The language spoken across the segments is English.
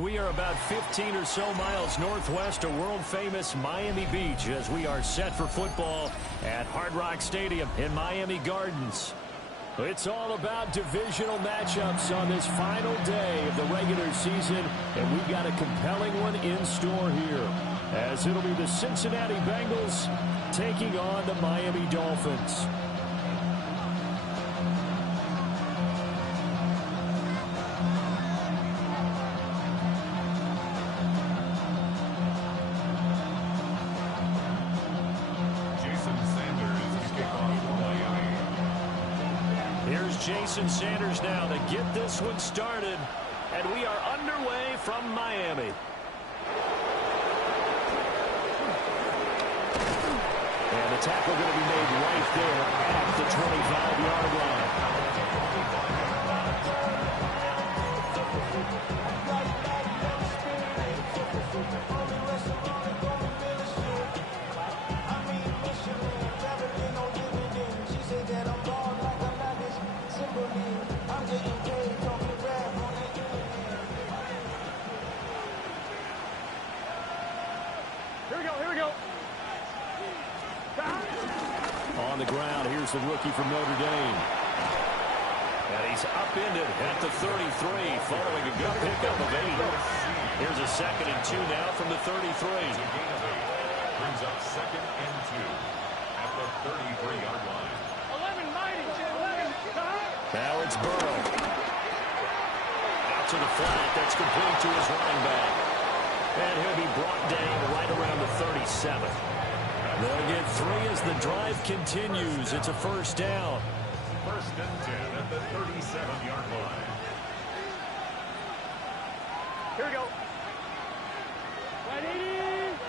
We are about 15 or so miles northwest of world-famous Miami Beach as we are set for football at Hard Rock Stadium in Miami Gardens. It's all about divisional matchups on this final day of the regular season, and we've got a compelling one in store here, as it'll be the Cincinnati Bengals taking on the Miami Dolphins. Jason Sanders now to get this one started, and we are underway from Miami. And the tackle going to be made right there at the 25-yard line. On the ground, here's the rookie from Notre Dame. And he's upended at the 33 following a good pickup of 8. Here's a 2nd and 2 now from the 33. Brings up 2nd and 2 at the 33-yard line. 11 mighty, 11. Now it's Burrow. Out to the flat. That's complete to his running back. And he'll be brought down right around the 37. They'll get 3 as the drive continues. It's a first down. 1st and 10 at the 37-yard line. Here we go. 180.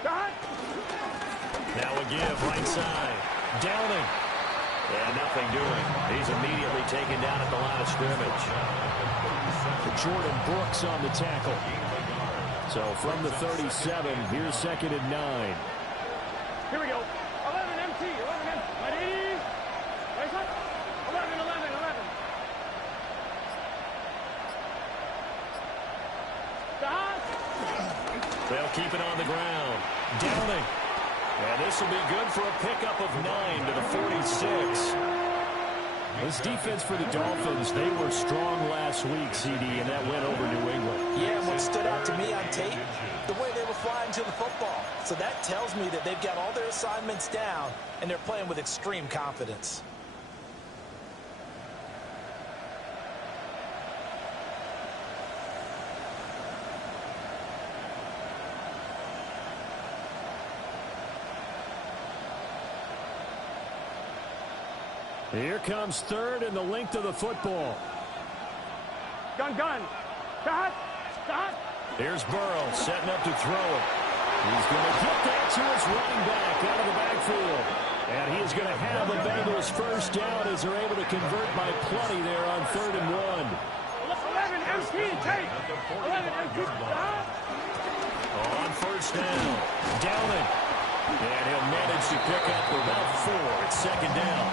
Shot. Now a give right side. Downing. Yeah, nothing doing. He's immediately taken down at the line of scrimmage. Jordan Brooks on the tackle. So from the 37, here's 2nd and 9. Here we go. 11 MT, 11 MT. 180. Right side. 11, 11, 11. Stop. They'll keep it on the ground. Downing. And this will be good for a pickup of 9 to the 46. This defense for the Dolphins, they were strong last week, CD, and that went over New England. Yeah, and what stood out to me on tape, the way they were flying to the football. So that tells me that they've got all their assignments down, and they're playing with extreme confidence. Here comes 3rd and the length of the football. Gun. Shot. Shot. Here's Burrow setting up to throw it. He's going to get that to his running back out of the backfield. And he is going to have the Bengals first down as they're able to convert by plenty there on 3rd and 1. 11 MT, take. 11 MT. On first down. Downing. And he'll manage to pick up about 4. It's 2nd down.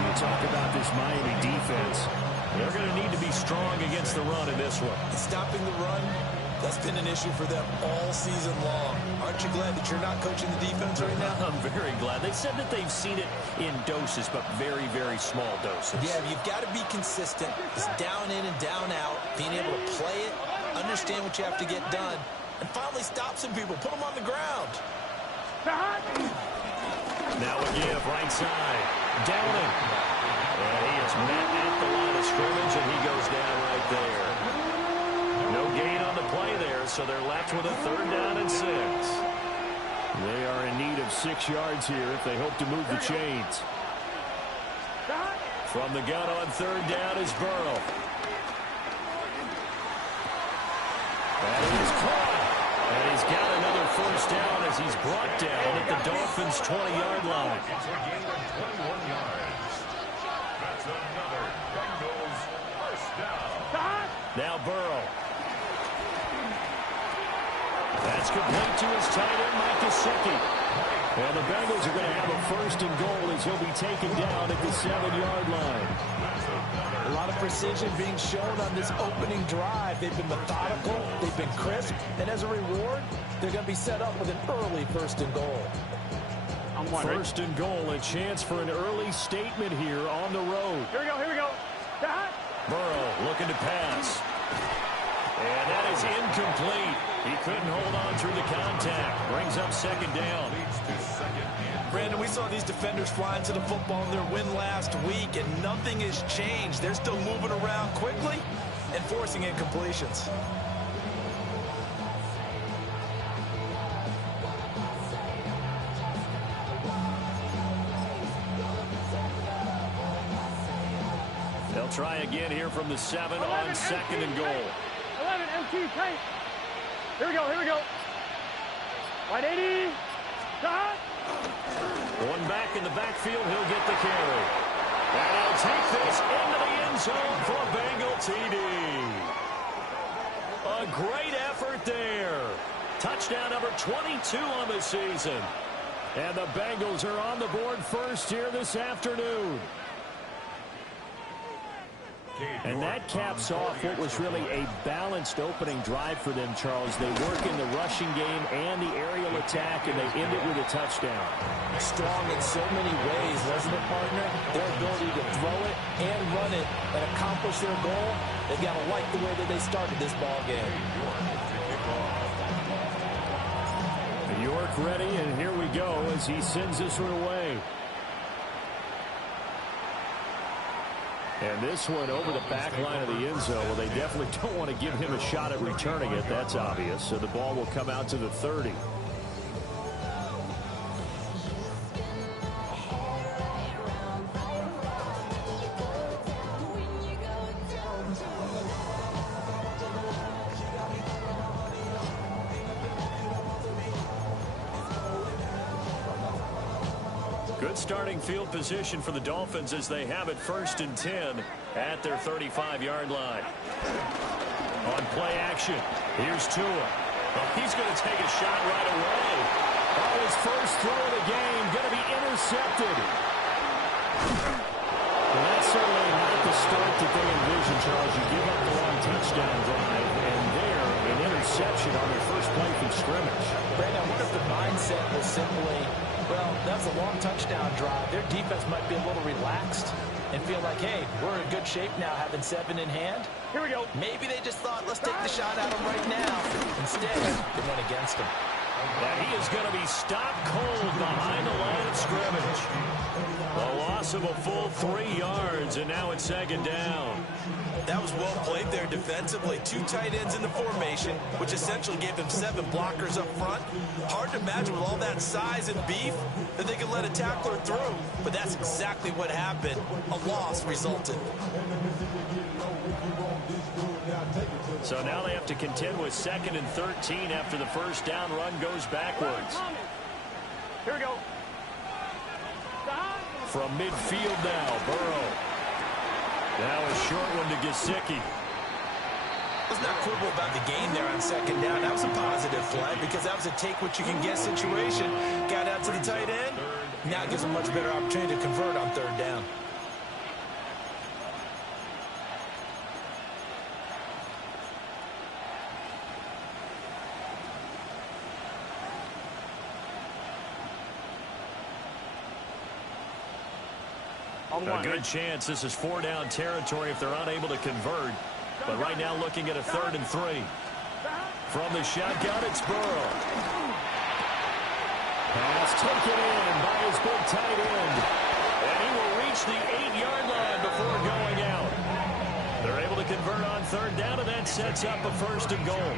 You talk about this Miami defense. They're going to need to be strong against the run in this one. Stopping the run, that's been an issue for them all season long. Aren't you glad that you're not coaching the defense right now? I'm very glad. They said that they've seen it in doses, but very, very small doses. Yeah, you've got to be consistent. It's down in and down out, being able to play it, understand what you have to get done, and finally stop some people, put them on the ground. Now a give right side. Downing. And he is met at the line of scrimmage, and he goes down right there. No gain on the play there, so they're left with a 3rd down and 6. They are in need of 6 yards here if they hope to move the chains. From the gun on 3rd down is Burrow. And he's caught. And he's got another first down as he's brought down at the Dolphins' 20-yard line. It's a gain of 21 yards. That's another Bengals first down. Now Burrow. That's complete to his tight end, Mike Gesicki. Well, the Bengals are going to have a first and goal as he'll be taken down at the 7-yard line. A lot of precision being shown on this opening drive. They've been methodical, they've been crisp, and as a reward, they're going to be set up with an early first and goal. First and goal, a chance for an early statement here on the road. Here we go, here we go. Burrow looking to pass. And that is incomplete. He couldn't hold on through the contact. Brings up second down. Brandon, we saw these defenders flying to the football in their win last week, and nothing has changed. They're still moving around quickly and forcing incompletions. They'll try again here from the 7 on second and goal. 11 MT tight. Here we go, here we go. Wide 80. Shot. One back in the backfield, he'll get the carry. And he'll take this into the end zone for Bengal TD. A great effort there. Touchdown number 22 on the season. And the Bengals are on the board first here this afternoon. And that caps off what was really a balanced opening drive for them, Charles. They work in the rushing game and the aerial attack, and they end it with a touchdown. Strong in so many ways, wasn't it, partner? Their ability to throw it and run it and accomplish their goal, they've got to like the way that they started this ball game. York ready, and here we go as he sends this one away. And this one over the back line of the end zone. Well, they definitely don't want to give him a shot at returning it. That's obvious. So the ball will come out to the 30. Good starting field position for the Dolphins as they have it first and 10 at their 35-yard line. On play action, here's Tua. Well, he's going to take a shot right away. Oh, his first throw of the game going to be intercepted. Well, that's certainly not the start that they envisioned, Charles. You give up the long touchdown drive, and there, an interception on their first play from scrimmage. Brandon, I wonder if the mindset was simply, well, that's a long touchdown drive. Their defense might be a little relaxed and feel like, hey, we're in good shape now having 7 in hand. Here we go. Maybe they just thought, let's take the shot at him right now. Instead, they went against him. And he is going to be stopped cold behind the line of scrimmage. A loss of a full 3 yards, and now it's second down. That was well played there defensively. 2 tight ends in the formation, which essentially gave them 7 blockers up front. Hard to imagine with all that size and beef that they could let a tackler through. But that's exactly what happened. A loss resulted. So now they have to contend with 2nd and 13 after the first down run goes backwards. Here we go. From midfield now, Burrow. Now a short one to Gesicki. Let's not quibble about the game there on second down. That was a positive play because that was a take-what-you-can-get situation. Got out to the tight end. Now it gives them a much better opportunity to convert on 3rd down. A good chance this is 4-down territory if they're unable to convert. But right now looking at a 3rd and 3. From the shotgun, it's Burrow. Pass taken in by his big tight end. And he will reach the 8-yard line before going out. They're able to convert on 3rd down, and that sets up a 1st and goal.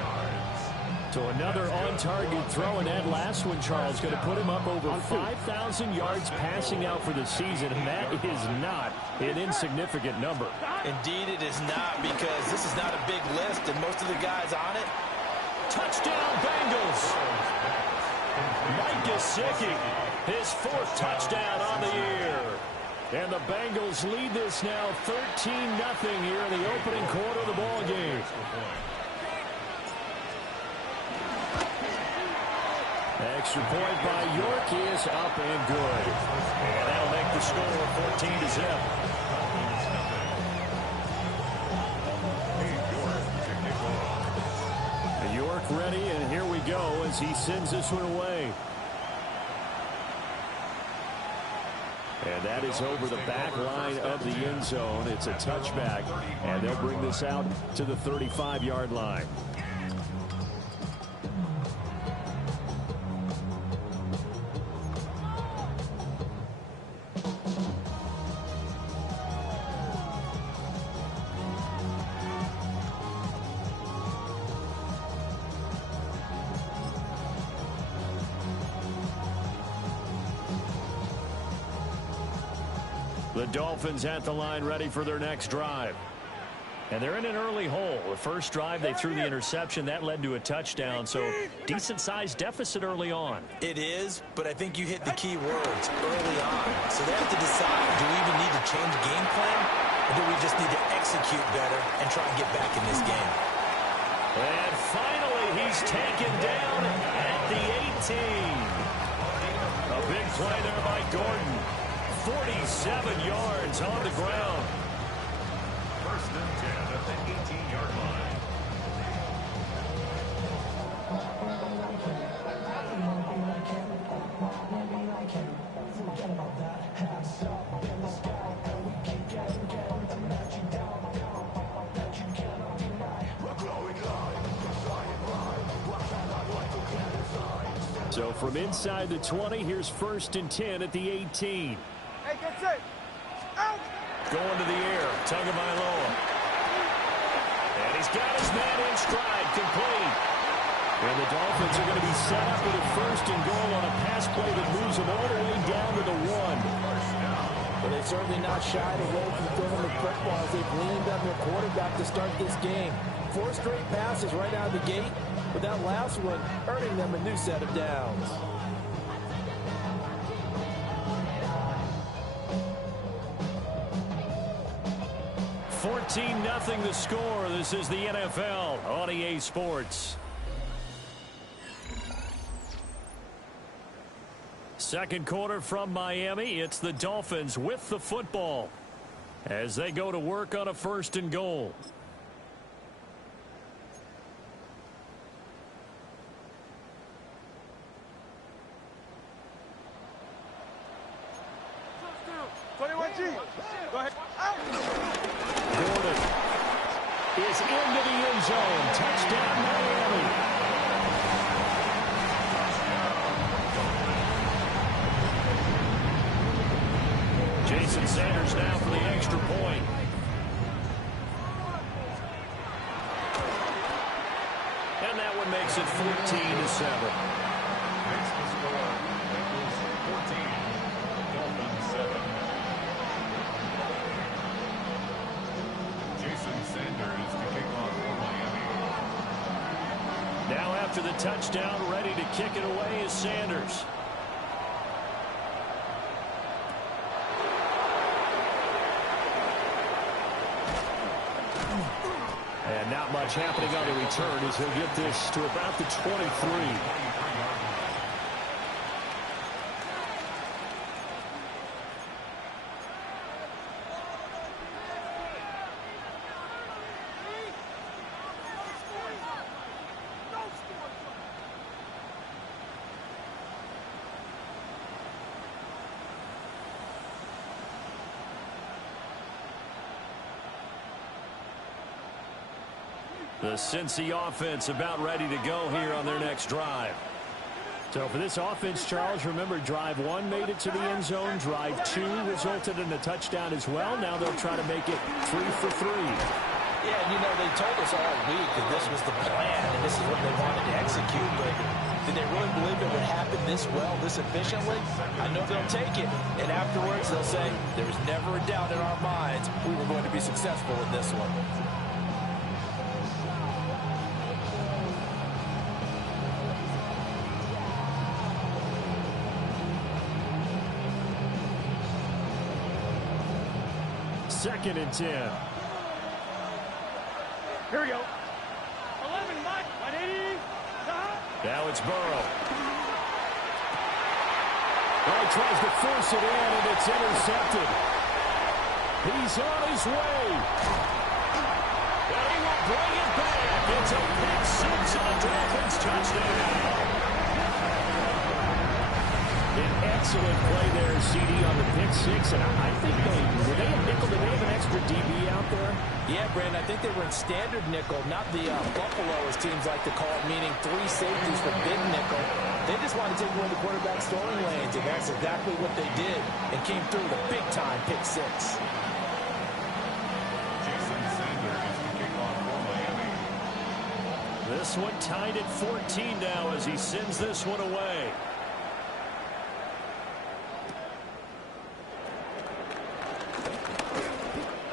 So another on-target throw, and that last one, Charles, going to put him up over 5,000 yards passing out for the season, and that is not an insignificant number. Indeed it is not, because this is not a big list, and most of the guys on it. Touchdown, Bengals! Mike Gesicki, his 4th touchdown on the year. And the Bengals lead this now 13-0 here in the opening quarter of the ball game. Extra point by York is up and good. And that'll make the score 14-0. York ready, and here we go as he sends this one away. And that is over the back line of the end zone. It's a touchback, and they'll bring this out to the 35-yard line. The Dolphins at the line ready for their next drive. And they're in an early hole. The first drive, they threw the interception. That led to a touchdown, so decent-sized deficit early on. It is, but I think you hit the key words early on. So they have to decide, do we even need to change game plan, or do we just need to execute better and try and get back in this game? And finally, he's taken down at the 18. A big play there by Gordon. 47 yards on the ground. First and 10 at the 18-yard line. So from inside the 20, here's first and 10 at the 18. Hey, get set. Out. Going to the air, Tagovailoa. And he's got his man in stride, complete. And the Dolphins are going to be set up with a first and goal on a pass play that moves them all the way down to the 1. But they've certainly not shied away from throwing the football as they've leaned on their quarterback to start this game. 4 straight passes right out of the gate, but that last one earning them a new set of downs. Nothing the score. This is the NFL on EA Sports. Second quarter from Miami. It's the Dolphins with the football as they go to work on a first and goal. Go ahead. Gordon is into the end zone. Touchdown, Miami. Jason Sanders now for the extra point. And that one makes it 14-7. Makes the score. Eagles 14. Dolphins 7. Jason Sanders to kick off for Miami. Now after the touchdown, ready to kick it away is Sanders. And not much happening on the return as he'll get this to about the 23. The Cincy offense about ready to go here on their next drive. So for this offense, Charles, remember drive 1 made it to the end zone. Drive 2 resulted in a touchdown as well. Now they'll try to make it 3 for 3. Yeah, and you know, they told us all week that this was the plan and this is what they wanted to execute. But did they really believe it would happen this well, this efficiently? I know they'll take it. And afterwards they'll say, there was never a doubt in our minds we were going to be successful in this one. Second and 10. Here we go. 11, Mike. 180. Now it's Burrow. Oh, he tries to force it in, and it's intercepted. He's on his way. And he will bring it back. It's a pick six and a Dolphins touchdown. An excellent play there, CD, on the pick six. And I think were they a nickel? Did they have an extra DB out there? Yeah, Brandon, I think they were in standard nickel, not the Buffalo, as teams like to call it, meaning 3 safeties for big nickel. They just wanted to take away the quarterback's throwing lanes, and that's exactly what they did, and came through with a big-time pick six. This one tied at 14 now as he sends this one away.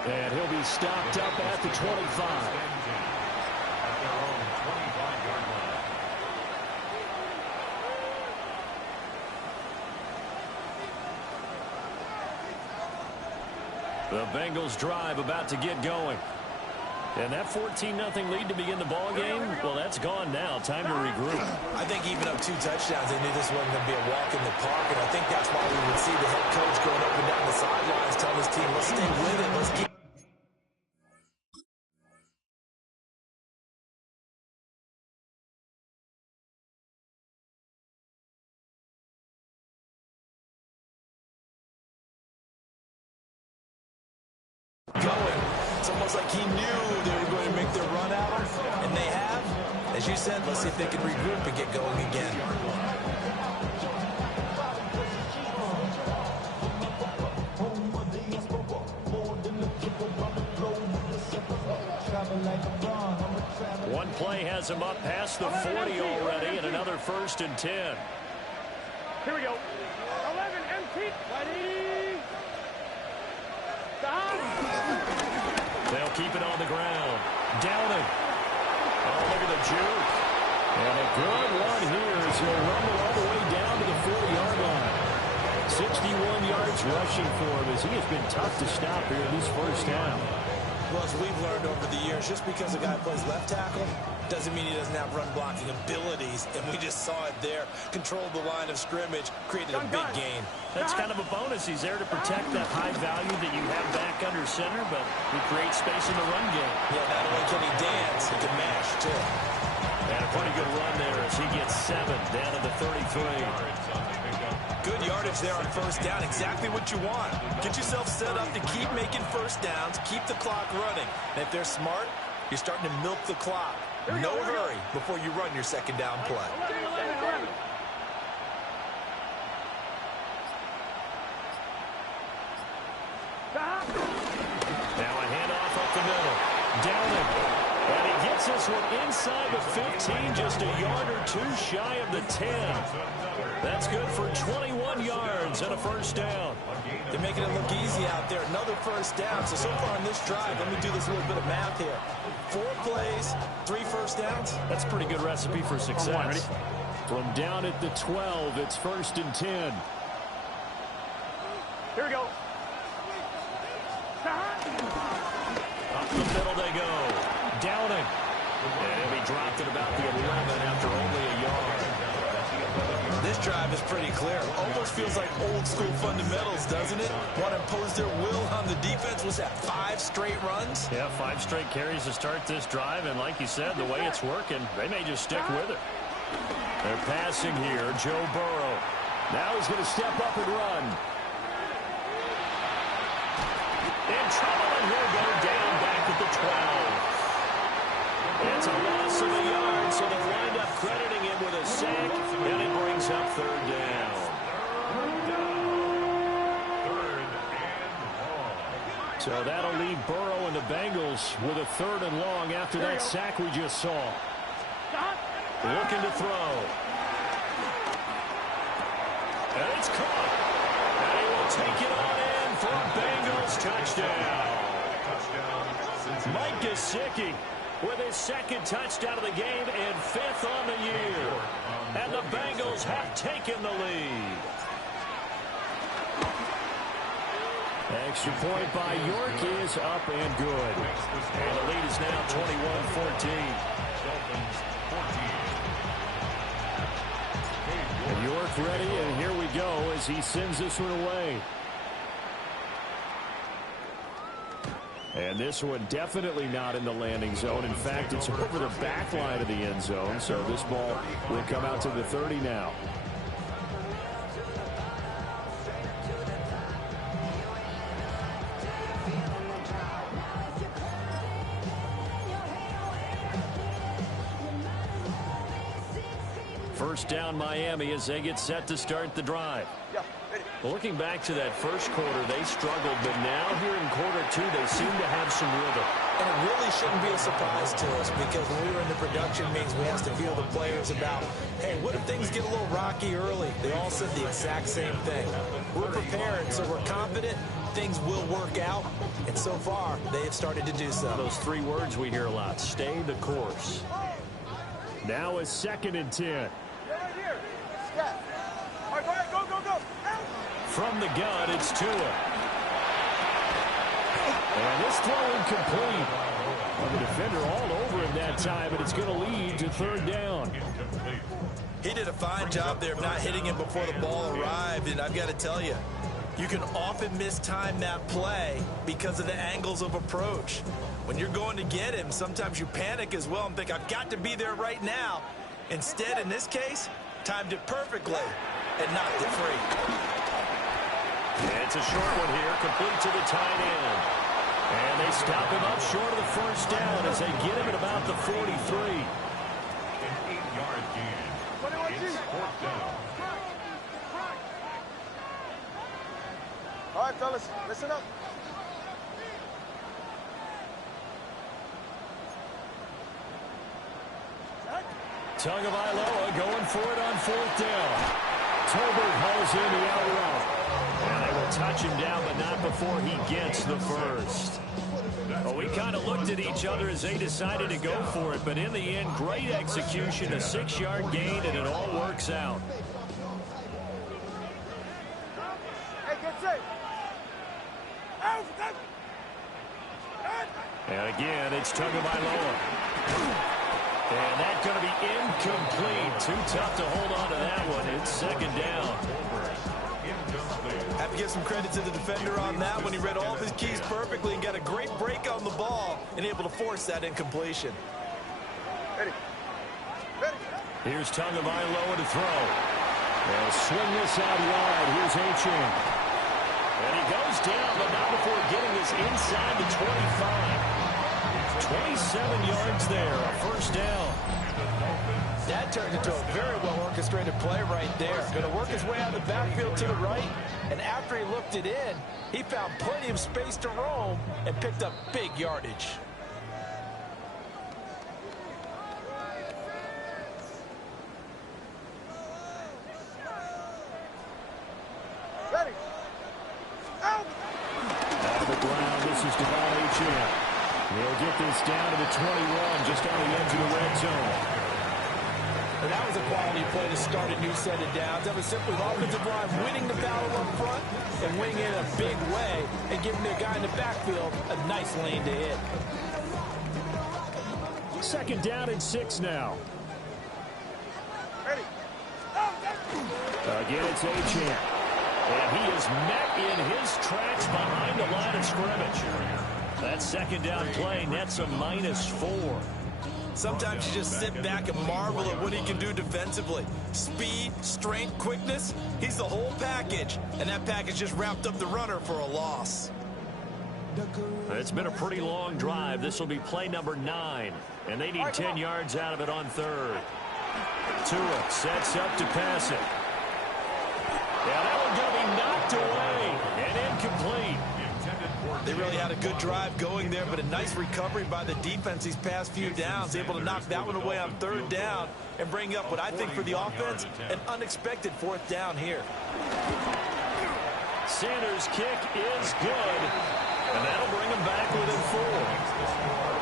And he'll be stopped up at the 25. The Bengals drive about to get going. And that 14-0 lead to begin the ball game, well, that's gone now. Time to regroup. I think even up 2 touchdowns, they knew this wasn't going to be a walk in the park, and I think that's why we would see the head coach going up and down the sidelines telling his team, let's stay with it, let's keep going. It's almost like he knew they were going to make their run at him, and they have. As you said, let's see if they can regroup and get going again. One play has him up past the 40 already, and another 1st and 10. Here we go. 11 empty. Ready. Stop. They'll keep it on the ground. Downing. Oh, look at the juke. And a good one here as he'll rumble all the way down to the 40-yard line. 61 yards rushing for him as he has been tough to stop here in this first down. Well, as we've learned over the years, just because a guy plays left tackle doesn't mean he doesn't have run-blocking abilities, and we just saw it there. Controlled the line of scrimmage, created a big gain. That's kind of a bonus. He's there to protect that high value that you have back under center, but he creates space in the run game. Yeah, not only can he dance, he can mash, too. And a pretty good run there as he gets 7 down to the 33. Good yardage there on first down. Exactly what you want. Get yourself set up to keep making first downs, keep the clock running. And if they're smart, you're starting to milk the clock. No hurry before you run your second down play. 11. Stop. Now a handoff up the middle. Downing. And he gets this one inside the 15, just a yard or 2 shy of the 10. That's good for 21 yards and a first down. They're making it look easy out there. Another first down. So far on this drive, let me do this little bit of math here. 4 plays, 3 first downs. That's a pretty good recipe for success. From down at the 12, it's 1st and 10. Here we go. Up the middle they go. Downing. And he dropped it about the 11 after only a yard. This drive is pretty clear. Almost feels like old school fundamentals, doesn't it? Want to impose their will on the defense. Was that 5 straight runs? Yeah, 5 straight carries to start this drive. And like you said, the way it's working, they may just stick with it. They're passing here. Joe Burrow. Now he's going to step up and run. In trouble, and he'll go down back at the 12. It's a loss of a yard, so they'll wind up crediting him with a sack, and it brings up 3rd down. So that'll leave Burrow and the Bengals with a 3rd and long after that sack we just saw. Looking to throw. And it's caught. And he will take it on in for a Bengals touchdown. Mike Gesicki with his 2nd touchdown of the game and 5th on the year. And the Bengals have taken the lead. Extra point by York is up and good. And the lead is now 21-14. York ready, and here we go as he sends this one away. And this one definitely not in the landing zone. In fact, it's over the back line of the end zone. So this ball will come out to the 30 now. First down Miami as they get set to start the drive. Well, looking back to that first quarter, they struggled, but now here in quarter two, they seem to have some rhythm. And it really shouldn't be a surprise to us because when we were in the production meetings, we asked a few of the players about, hey, what if things get a little rocky early? They all said the exact same thing. We're prepared, so we're confident things will work out, and so far, they have started to do so. Those three words we hear a lot, stay the course. Now a 2nd and 10. From the gun, it's Tua. And this throw incomplete. Well, the defender all over him that time, but it's going to lead to 3rd down. He did a fine job there of not hitting him before the ball arrived, and I've got to tell you, you can often mistime that play because of the angles of approach. When you're going to get him, sometimes you panic as well and think, I've got to be there right now. Instead, in this case, timed it perfectly and knocked it free. It's a short one here, complete to the tight end. And they stop him up short of the first down as they get him at about the 43. An 8-yard gain. It's 4th down. All right, fellas, listen up. Tagovailoa going for it on 4th down. Tolbert hauls in the out route. And they will touch him down, but not before he gets the first. Well, we kind of looked at each other as they decided to go for it, but in the end, great execution, a 6-yard gain, and it all works out. Hey, get safe. And again, it's Tagovailoa. And that's going to be incomplete. Too tough to hold on to that one. It's 2nd down. Have to give some credit to the defender on that when he read all of his keys perfectly and got a great break on the ball and able to force that incompletion. Ready. Here's Tagovailoa to throw. They'll swing this out wide. Here's Achane. And he goes down, but not before getting this inside the 25. 27 yards there, a 1st down. That turned into a very well-orchestrated play right there. Going to work his way out of the backfield to the right, and after he looked it in, he found plenty of space to roam and picked up big yardage. Ready. Out. Off the ground, this is Devon Achane. He'll get this down to the 21, just on the edge of the red zone. And that was a quality play to start a new set of downs. That was simply the offensive line winning the battle up front and winning in a big way and giving their guy in the backfield a nice lane to hit. 2nd down and 6 now. Ready. Again, it's Achane. And he is met in his tracks behind the line of scrimmage. That 2nd down play nets a -4. Sometimes you just sit back and marvel at what he can do defensively. Speed, strength, quickness, he's the whole package. And that package just wrapped up the runner for a loss. It's been a pretty long drive. This will be play number 9. And they need 10 yards out of it on 3rd. Tua sets up to pass it. Yeah, that one's going to be knocked away and incomplete. They really had a good drive going there, but a nice recovery by the defense these past few downs, able to knock that one away on 3rd down and bring up what I think for the offense, an unexpected 4th down here. Sanders' kick is good, and that'll bring them back within 4.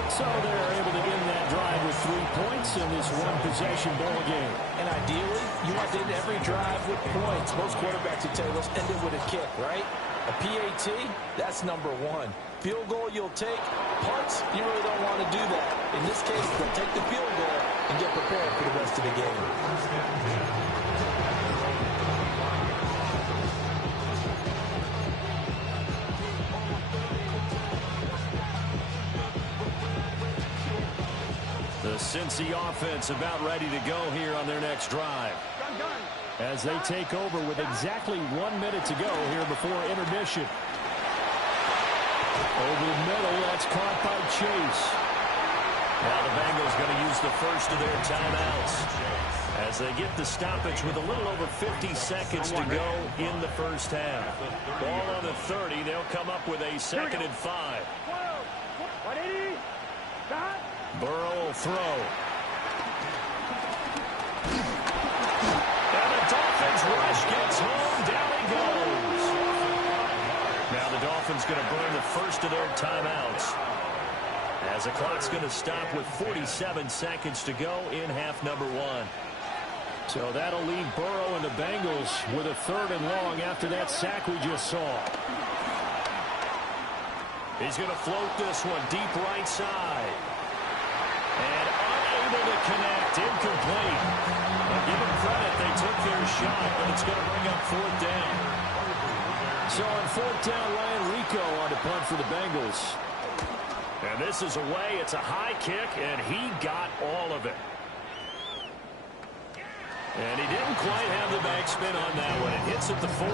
So they're able to end that drive with 3 points in this one-possession ball game. And ideally, you want to end every drive with points. Most quarterbacks would tell you, let's end it with a kick, right? A PAT, that's number 1. Field goal you'll take. Punts, you really don't want to do that. In this case, they'll take the field goal and get prepared for the rest of the game. Cincy offense about ready to go here on their next drive. As they take over with exactly 1 minute to go here before intermission. Over the middle, that's caught by Chase. Now the Bengals going to use the first of their timeouts as they get the stoppage with a little over 50 seconds to go in the first half. Ball on the 30. They'll come up with a 2nd and 5. Burrow will throw. And the Dolphins rush gets home. Down he goes. Now the Dolphins going to burn the first of their timeouts as the clock's going to stop with 47 seconds to go in half number 1. So that'll leave Burrow and the Bengals with a 3rd and long after that sack we just saw. He's going to float this one deep right side. And unable to connect. Incomplete. Well, give them credit. They took their shot, but it's going to bring up 4th down. So on 4th down, Ryan Rico on to punt for the Bengals. And this is away. It's a high kick, and he got all of it. And he didn't quite have the backspin on that one. It hits at the 4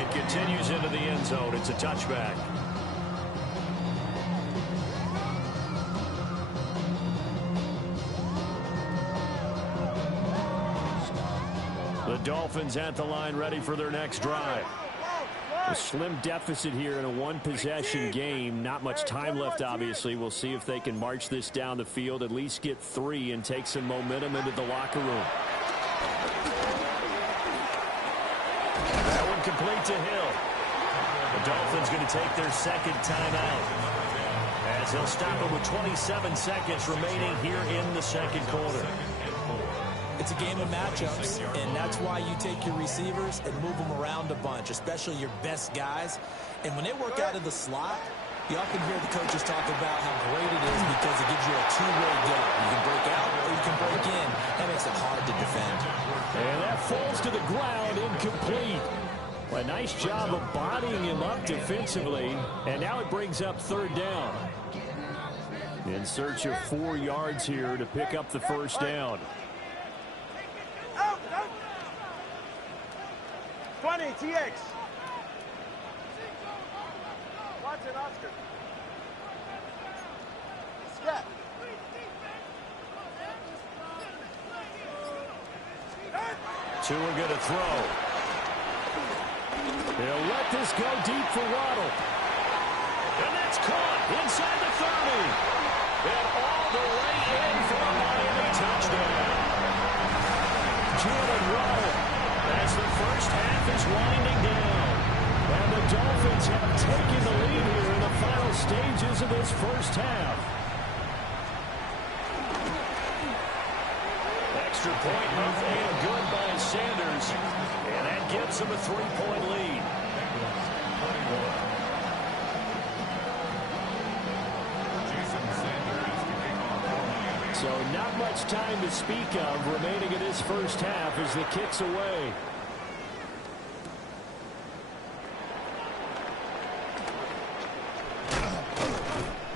and continues into the end zone. It's a touchback. The Dolphins at the line ready for their next drive. A slim deficit here in a one-possession game. Not much time left, obviously. We'll see if they can march this down the field, at least get 3 and take some momentum into the locker room. That one complete to Hill. The Dolphins going to take their 2nd timeout as they'll stop it with 27 seconds remaining here in the 2nd quarter. It's a game of matchups, and that's why you take your receivers and move them around a bunch, especially your best guys. And when they work out of the slot, you often hear the coaches talk about how great it is because it gives you a two-way go. You can break out or you can break in. That makes it hard to defend. And that falls to the ground, incomplete. A nice job of bodying him up defensively, and now it brings up 3rd down. In search of 4 yards here to pick up the 1st down. 20, TX. Watson, Oscar. Scat. Tua going to throw. He'll let this go deep for Waddle. And that's caught inside the 30. And all the way in for a Miami touchdown. Jalen Waddle as the first half is winding down. And the Dolphins have taken the lead here in the final stages of this first half. Extra point move and good by Sanders. And that gives them a 3-point lead. So not much time to speak of remaining in this first half as the kick's away.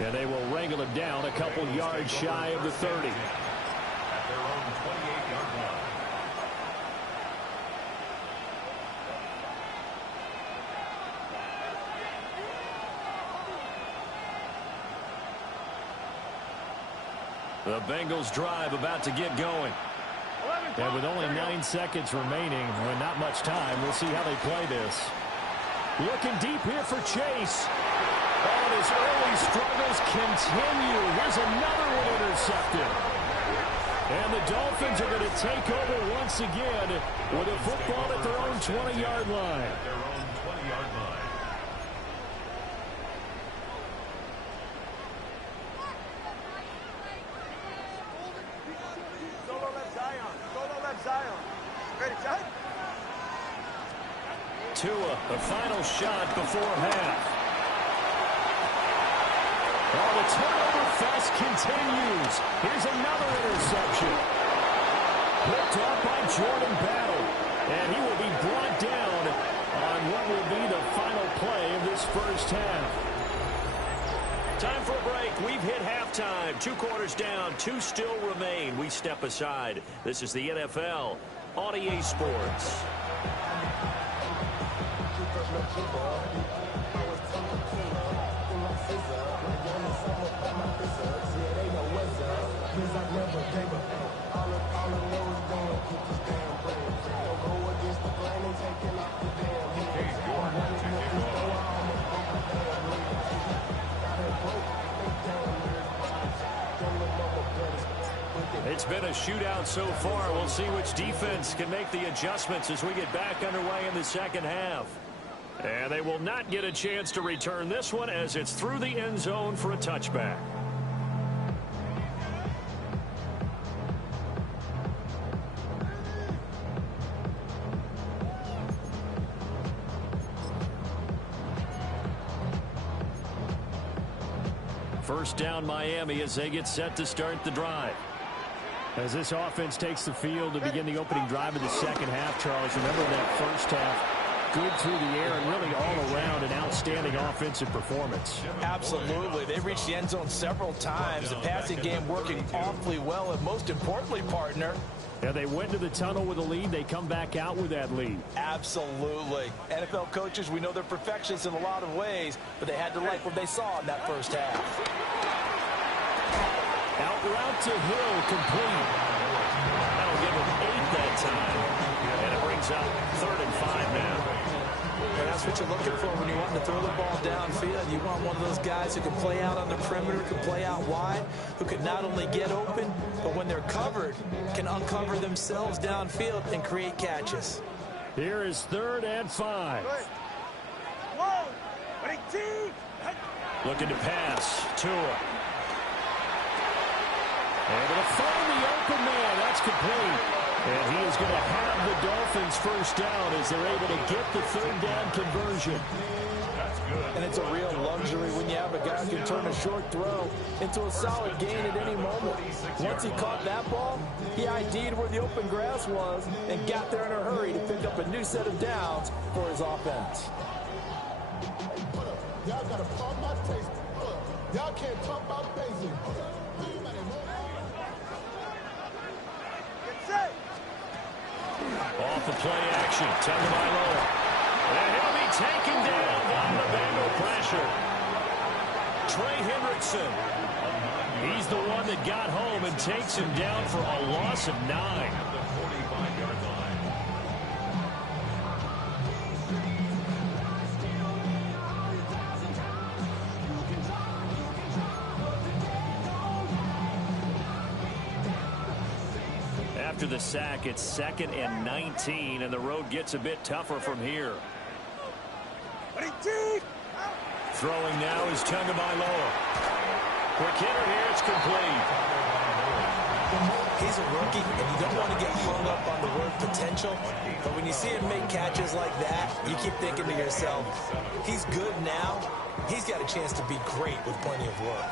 And they will wrangle him down a couple yards shy of the 30. At their own 28-yard line. The Bengals drive about to get going. And with only 9 seconds remaining, and not much time, we'll see how they play this. Looking deep here for Chase. Oh, his early struggles continue. Here's another one intercepted. And the Dolphins are going to take over once again with a football at their own 20-yard line. At their own 20-yard line. Solo left Zion. Solo left Zion. Ready, Zion? Tua, the final shot before half. Oh, the turnover fest continues. Here's another interception. Picked up by Jordan Battle. And he will be brought down on what will be the final play of this first half. Time for a break. We've hit half. halftime. 2 quarters down, 2 still remain. We step aside. This is the NFL on EA Sports. It's been a shootout so far. We'll see which defense can make the adjustments as we get back underway in the second half. And they will not get a chance to return this one as it's through the end zone for a touchback. First down Miami as they get set to start the drive. As this offense takes the field to begin the opening drive of the second half, Charles, remember that first half, good through the air and really all around an outstanding offensive performance. Absolutely. They reached the end zone several times. The passing game working awfully well, and most importantly, partner, yeah, they went to the tunnel with a lead. They come back out with that lead. Absolutely. NFL coaches, we know they're perfectionists in a lot of ways, but they had to like what they saw in that first half. Out route to Hill, complete. That'll give him 8 that time. And it brings up 3rd and 5 now. And that's what you're looking for when you want to throw the ball downfield. You want one of those guys who can play out on the perimeter, can play out wide, who can not only get open, but when they're covered, can uncover themselves downfield and create catches. Here is 3rd and 5. Looking to pass. Tua. Able to find the open man. That's complete. And he is going to have the Dolphins first down as they're able to get the 3rd down conversion. That's good. And it's a real luxury when you have a guy who can turn a short throw into a solid gain at any moment. Once he caught that ball, he ID'd where the open grass was and got there in a hurry to pick up a new set of downs for his offense. Y'all got to pump my taste. Y'all can't talk about basic. Off the play action. Tagovailoa. And he'll be taken down by the Bengal pressure. Trey Hendrickson. He's the one that got home and takes him down for a loss of 9. At the 45-yard line. After the sack, it's 2nd and 19, and the road gets a bit tougher from here. Throwing now is Tagovailoa. Quick hitter here, it's complete. He's a rookie, and you don't want to get hung up on the word potential, but when you see him make catches like that, you keep thinking to yourself, he's good now. He's got a chance to be great with plenty of work.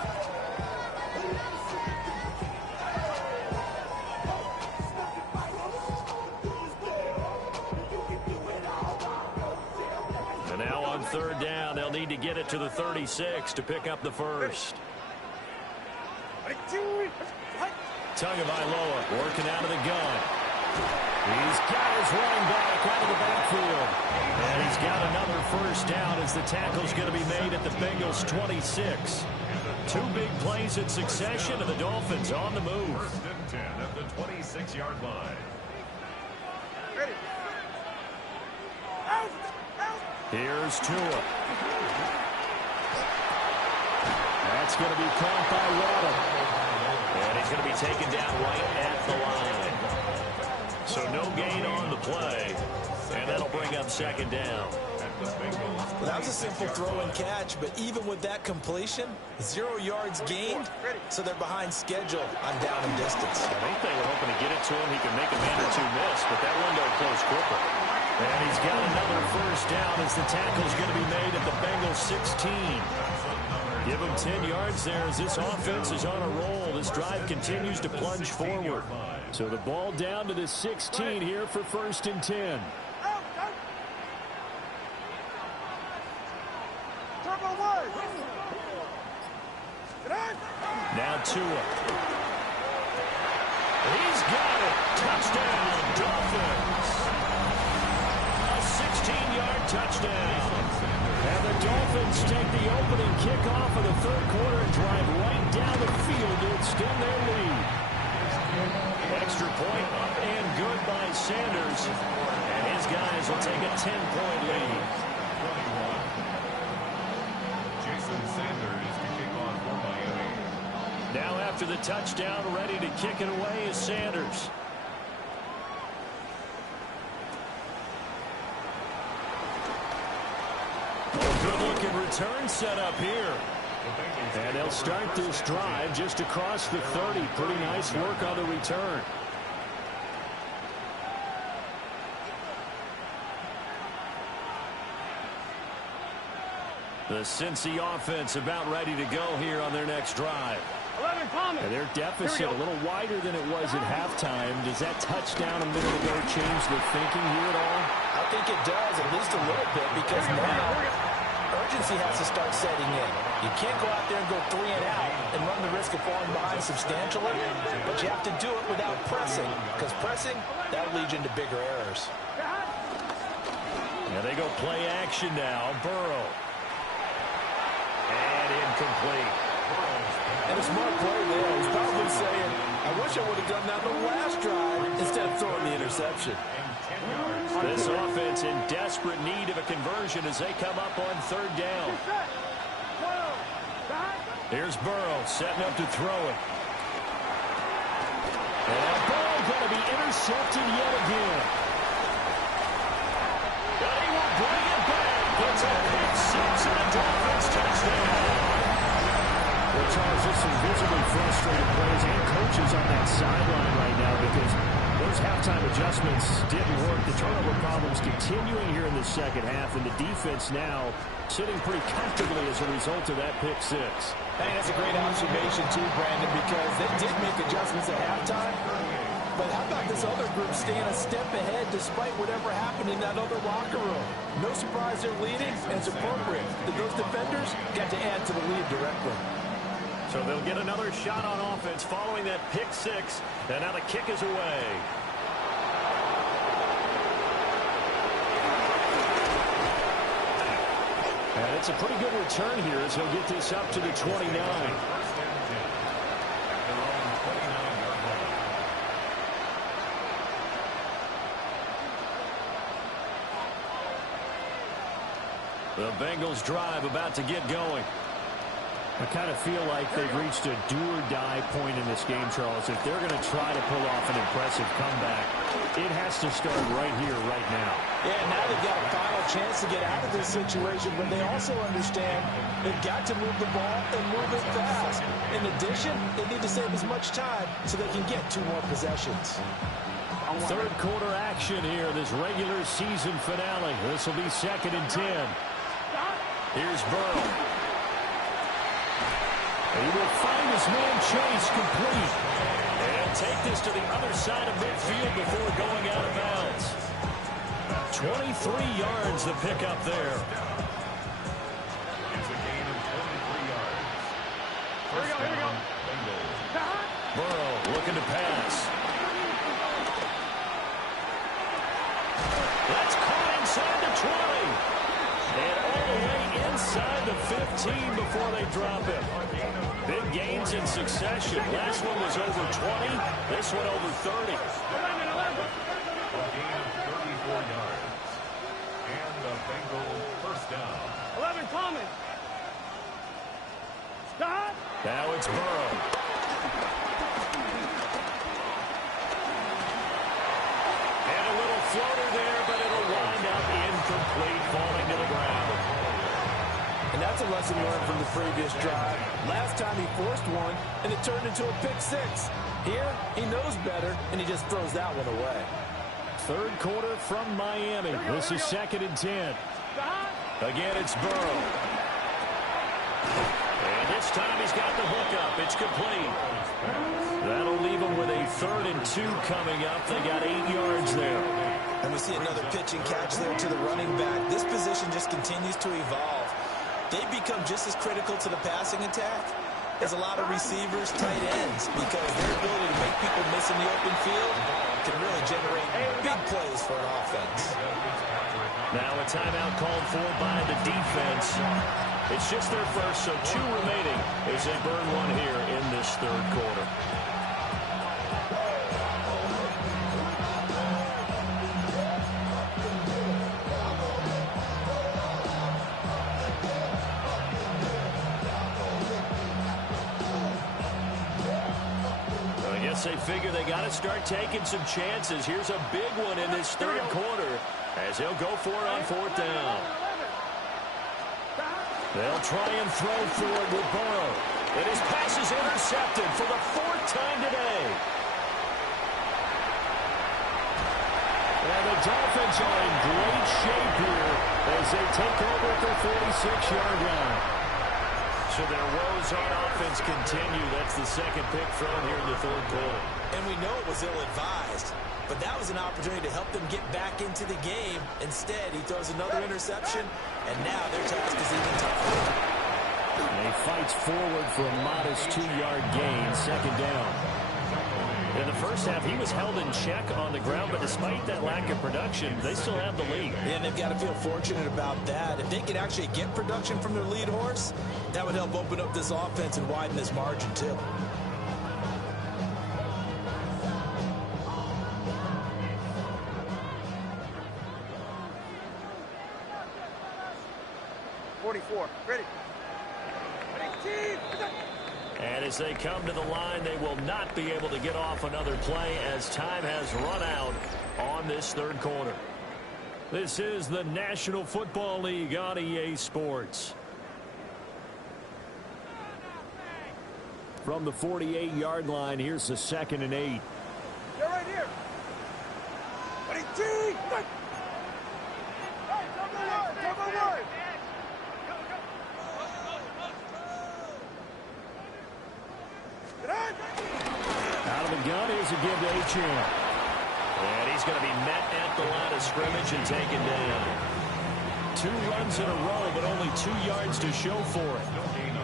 And now on 3rd down, they'll need to get it to the 36 to pick up the first. Tagovailoa working out of the gun. He's got his running back out of the backfield. And he's got another first down as the tackle's going to be made at the Bengals' 26. 2 big plays in succession, and the Dolphins on the move. 1st and 10 at the 26-yard line. Here's Tua. That's going to be caught by Waddle. And he's going to be taken down right at the line. So no gain on the play. And that'll bring up 2nd down. Well, that was a simple throw and catch, but even with that completion, 0 yards gained, so they're behind schedule on down and distance. I think they were hoping to get it to him. He can make a man or 2 miss, but that window closed quicker. And he's got another first down as the tackle's going to be made at the Bengals' 16. Give him 10 yards there as this offense is on a roll. This drive continues to plunge forward. So the ball down to the 16 here for 1st and 10. Now Tua. He's got it. Touchdown, Dolphins. A 16-yard touchdown. And the Dolphins take the opening kickoff of the third quarter and drive right down the field to extend their lead. Extra point up and good by Sanders. And his guys will take a 10-point lead. 21. Jason Sanders to kick off for Miami. Now after the touchdown, ready to kick it away is Sanders. Good-looking return set up here. And they'll start this drive just across the 30. Pretty nice work on the return. The Cincy offense about ready to go here on their next drive. 11 Thomas. And their deficit a little wider than it was at halftime. Does that touchdown a minute ago change the thinking here at all? I think it does, at least a little bit, because now urgency has to start setting in. You can't go out there and go 3 and out and run the risk of falling behind substantially, but you have to do it without pressing, because pressing, that'll lead you into bigger errors. Now they go play action now. Burrow. And incomplete. And a smart play there. He's probably saying, I wish I would have done that on the last drive instead of throwing the interception. This offense in desperate need of a conversion as they come up on third down. Here's Burrow setting up to throw it. And that ball going to be intercepted yet again. But he will bring it back. It's a pick six and a Dolphins touchdown. Well, Charles, there's some visibly frustrated players and coaches on that sideline right now because those halftime adjustments didn't work. The turnover problems continuing here in the second half, and the defense now sitting pretty comfortably as a result of that pick six. I think that's a great observation, too, Brandon, because they did make adjustments at halftime. But how about this other group staying a step ahead despite whatever happened in that other locker room? No surprise they're leading, and it's appropriate that those defenders got to add to the lead directly. So they'll get another shot on offense following that pick six, and now the kick is away. And it's a pretty good return here as he'll get this up to the 29. The Bengals drive about to get going. I kind of feel like they've reached a do-or-die point in this game, Charles. If they're going to try to pull off an impressive comeback, it has to start right here, right now. Yeah, now they've got a final chance to get out of this situation, but they also understand they've got to move the ball and move it fast. In addition, they need to save as much time so they can get 2 more possessions. Third quarter action here, this regular season finale. This will be 2nd and 10. Here's Burrow. He will find his man Chase complete. And take this to the other side of midfield before going out of bounds. 23 yards the pickup there. It's a gain of 23 yards. First Here we go. down, Burrow looking to pass. That's caught inside the 20. And all the way inside the 15 before they drop it. Big gains in succession. Last one was over 20. This one over 30. 11. a gain of 34 yards. And the Bengals first down. 11 Thomas. Stop. Now it's Burrow. And a little floater there, but it'll wind up incomplete, falling to the ground. And that's a lesson learned from the previous drive. Last time he forced one, and it turned into a pick six. Here, he knows better, and he just throws that one away. Third quarter from Miami. This is 2nd and 10. Again, it's Burrow. And this time he's got the hookup. It's complete. That'll leave them with a 3rd and 2 coming up. They got 8 yards there. And we see another pitch and catch there to the running back. This position just continues to evolve. They become just as critical to the passing attack is a lot of receivers, tight ends, because their ability to make people miss in the open field can really generate big plays for an offense. Now a timeout called for by the defense. It's just their first, so 2 remaining as they burn one here in this third quarter. They figure they got to start taking some chances. Here's a big one in this third quarter as he'll go for it on 4th down. They'll try and throw for it with Burrow. And his pass is intercepted for the 4th time today. And the Dolphins are in great shape here as they take over at their 46-yard line. So their woes on offense continue. That's the second pick thrown here in the third quarter. And we know it was ill-advised, but that was an opportunity to help them get back into the game. Instead, he throws another interception, and now their task is even tougher. And he fights forward for a modest 2-yard gain, 2nd down. In the first half, he was held in check on the ground, but despite that lack of production, they still have the lead. And they've got to feel fortunate about that. If they could actually get production from their lead horse, that would help open up this offense and widen this margin, too. Ready. And as they come to the line, they will not be able to get off another play as time has run out on this third quarter. This is the National Football League on EA Sports. From the 48-yard line, here's the 2nd and 8. They're right here. Ready, team. Out of the gun, here's a give to Achane. And he's going to be met at the line of scrimmage and taken down. 2 runs in a row, but only 2 yards to show for it.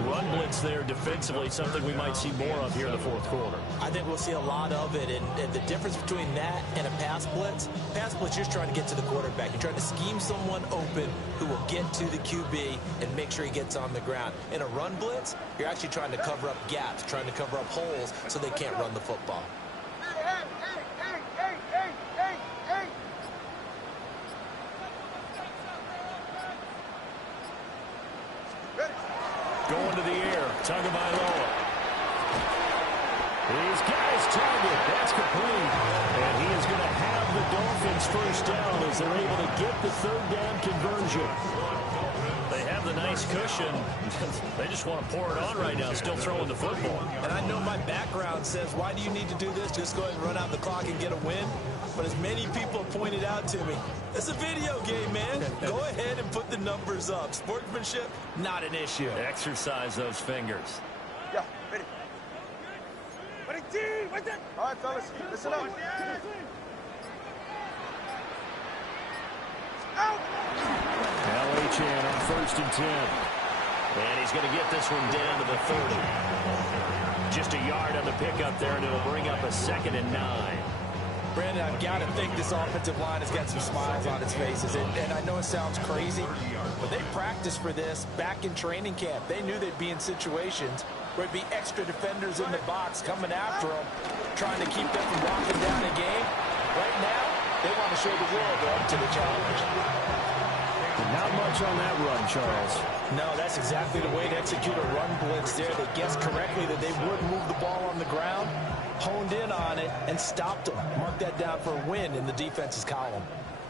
Run blitz there defensively, something we might see more of here in the 4th quarter. I think we'll see a lot of it, and the difference between that and a pass blitz, you're just trying to get to the quarterback. You're trying to scheme someone open who will get to the QB and make sure he gets on the ground. In a run blitz, you're actually trying to cover up gaps, trying to cover up holes so they can't run the football. Going to the air, Tagovailoa. He's got his target. That's complete. And he is going to have the Dolphins first down as they're able to get the 3rd down conversion. They have the nice cushion. They just want to pour it on right now, still throwing the football. And I know my background says, why do you need to do this? Just go ahead and run out the clock and get a win. But as many people pointed out to me, it's a video game, man. Go ahead and put the numbers up. Sportsmanship, not an issue. Exercise those fingers. Yeah, ready. Ready, team. What's that? All right, fellas, listen up. Out. Now Achane on 1st and 10. And he's going to get this one down to the 30. Just a yard on the pickup there, and it'll bring up a 2nd and 9. Brandon, I've got to think this offensive line has got some smiles on its faces. And I know it sounds crazy, but they practiced for this back in training camp. They knew they'd be in situations where it'd be extra defenders in the box coming after them, trying to keep them from locking down a game. Right now, they want to show the world they're up to the challenge. Not much on that run, Charles. No, that's exactly the way to execute a run blitz there. They guessed correctly that they would move the ball on the ground, honed in on it, and stopped them. Mark that down for a win in the defense's column.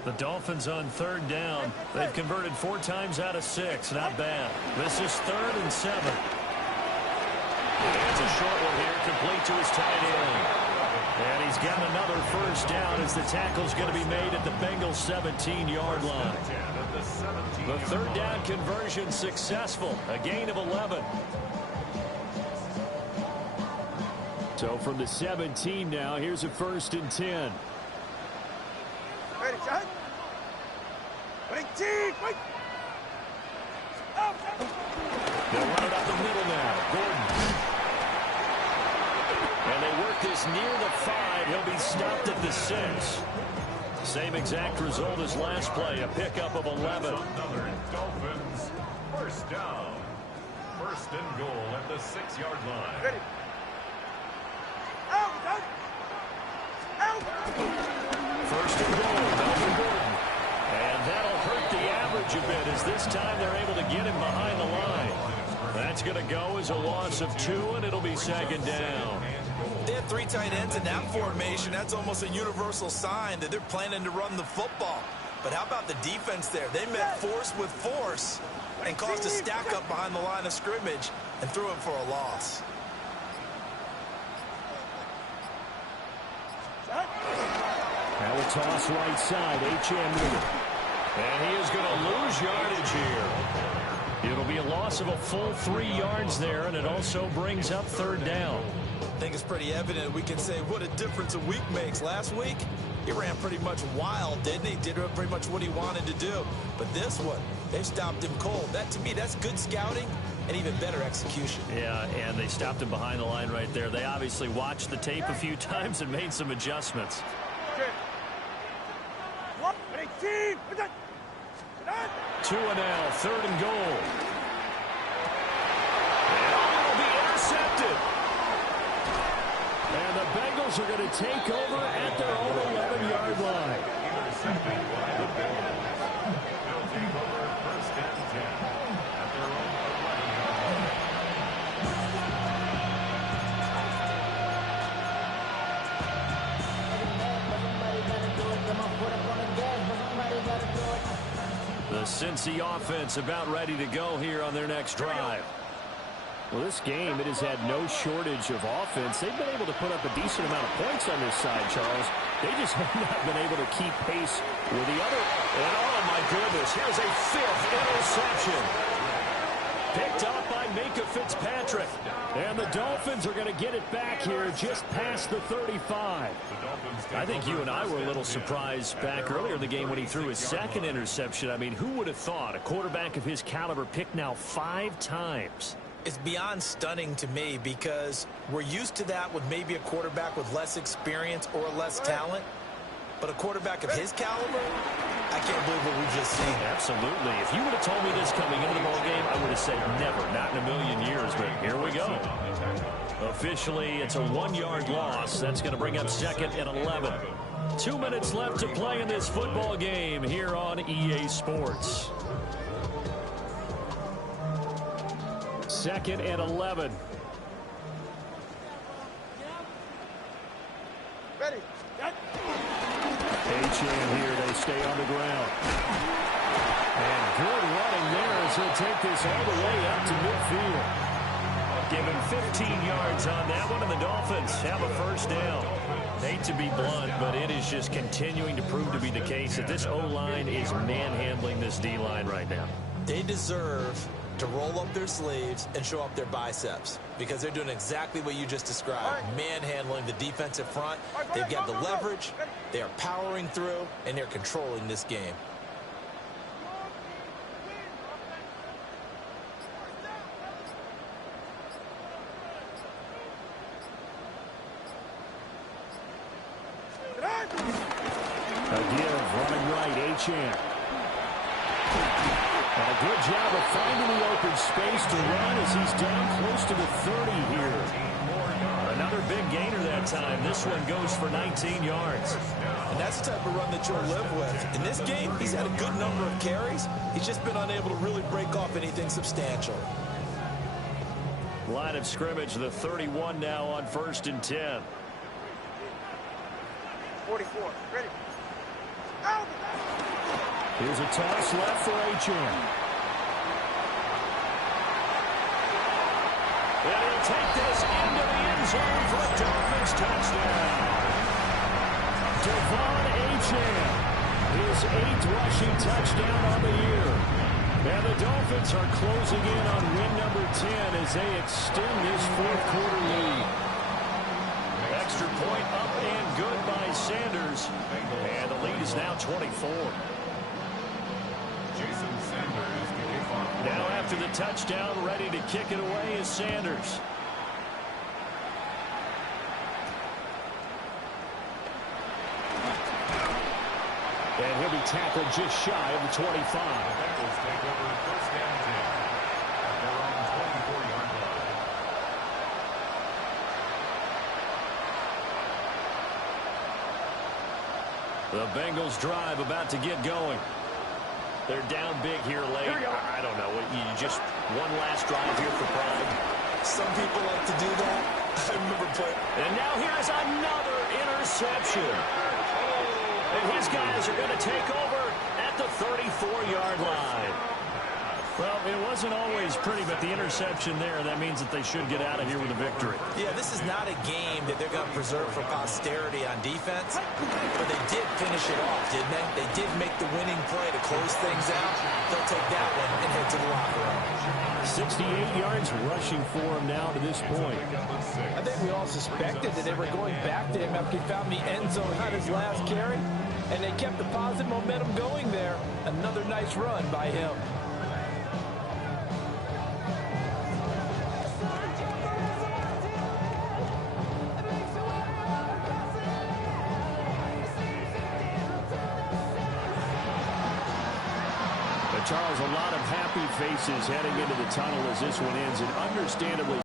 The Dolphins on 3rd down. They've converted 4 times out of 6. Not bad. This is 3rd and 7. It's a short one here, complete to his tight end. And he's got another first down as the tackle's going to be made at the Bengals 17-yard line. The 3rd down conversion successful. A gain of 11. So from the 17 now, here's a 1st and 10. Ready, shot. Ready, team. Wait. They'll run it up the middle now. Gordon. And they work this near the 5. He'll be stopped at the 6. Same exact result as last play, a pickup of 11. Another Dolphins first down. First and goal at the 6-yard line. Ready. Out. First and goal, Melvin Gordon. And that'll hurt the average a bit as this time they're able to get him behind the line. That's going to go as a loss of 2, and it'll be second down. They have 3 tight ends in that formation. That's almost a universal sign that they're planning to run the football. But how about the defense there? They met force with force and caused a stack up behind the line of scrimmage and threw it for a loss. Now a toss right side, H.M. And he is going to lose yardage here. It'll be a loss of a full 3 yards there, and it also brings up third down. I think it's pretty evident. We can say what a difference a week makes. Last week, he ran pretty much wild, didn't he? Did pretty much what he wanted to do. But this one, they stopped him cold. That, to me, that's good scouting and even better execution. Yeah, and they stopped him behind the line right there. They obviously watched the tape a few times and made some adjustments. Okay. 1-18. 2 and now, third and goal. And it'll be intercepted. And the Bengals are going to take over at their own 11-yard line. Intercepted by the Bengals. They'll take over first and 10 at their own 11-yard The Cincy offense about ready to go here on their next drive. Well, this game, it has had no shortage of offense. They've been able to put up a decent amount of points on this side, Charles. They just have not been able to keep pace with the other. And, oh, my goodness, here's a 5th interception. Picked up by Minkah Fitzpatrick. And the Dolphins are going to get it back here just past the 35. I think you and I were a little surprised back earlier in the game when he threw his 2nd interception. I mean, who would have thought a quarterback of his caliber picked now 5 times? It's beyond stunning to me because we're used to that with maybe a quarterback with less experience or less talent. But a quarterback of his caliber, I can't believe what we've just seen. Absolutely. If you would have told me this coming into the ballgame, I would have said never, not in a million years. But here we go. Officially, it's a 1-yard loss. That's going to bring up second and 11. 2 minutes left to play in this football game here on EA Sports. Second and 11. Ready. H.M. here, they stay on the ground. And good running there as he'll take this all the way up to midfield. Give him 15 yards on that one, and the Dolphins have a first down. Hate to be blunt, but it is just continuing to prove to be the case that this O-line is manhandling this D-line right now. They deserve to roll up their sleeves and show up their biceps because they're doing exactly what you just described, manhandling the defensive front. They've got the leverage, they are powering through, and they're controlling this game. Again, running right, H.M. And a good job of finding the open space to run as he's down close to the 30 here. Another big gainer that time. This one goes for 19 yards. And that's the type of run that you'll live with. In this game, he's had a good number of carries. He's just been unable to really break off anything substantial. Line of scrimmage, the 31 now on first and 10. 44. Ready. Here's a toss left for H.M. And he'll take this into the end zone for a Dolphins touchdown. Devon H.M. His 8th rushing touchdown on the year. And the Dolphins are closing in on win number 10 as they extend this 4th quarter lead. Extra point up and good by Sanders. And the lead is now 24. Jason Sanders to kick off. Now after the touchdown, ready to kick it away is Sanders. And he'll be tackled just shy of the 25. The Bengals take over first and 10 at their own 24-yard line. The Bengals drive about to get going. They're down big here late. I don't know. You just one last drive here for pride. Some people like to do that. I remember playing. And now here's another interception. And his guys are going to take over at the 34-yard line. Well, it wasn't always pretty, but the interception there, that means that they should get out of here with a victory. Yeah, this is not a game that they're going to preserve for posterity on defense, but they did finish it off, didn't they? They did make the winning play to close things out. They'll take that one and head to the locker room. 68 yards rushing for him now to this point. I think we all suspected that they were going back to him after he found the end zone on his last carry, and they kept the positive momentum going there. Another nice run by him. Charles, a lot of happy faces heading into the tunnel as this one ends, and understandably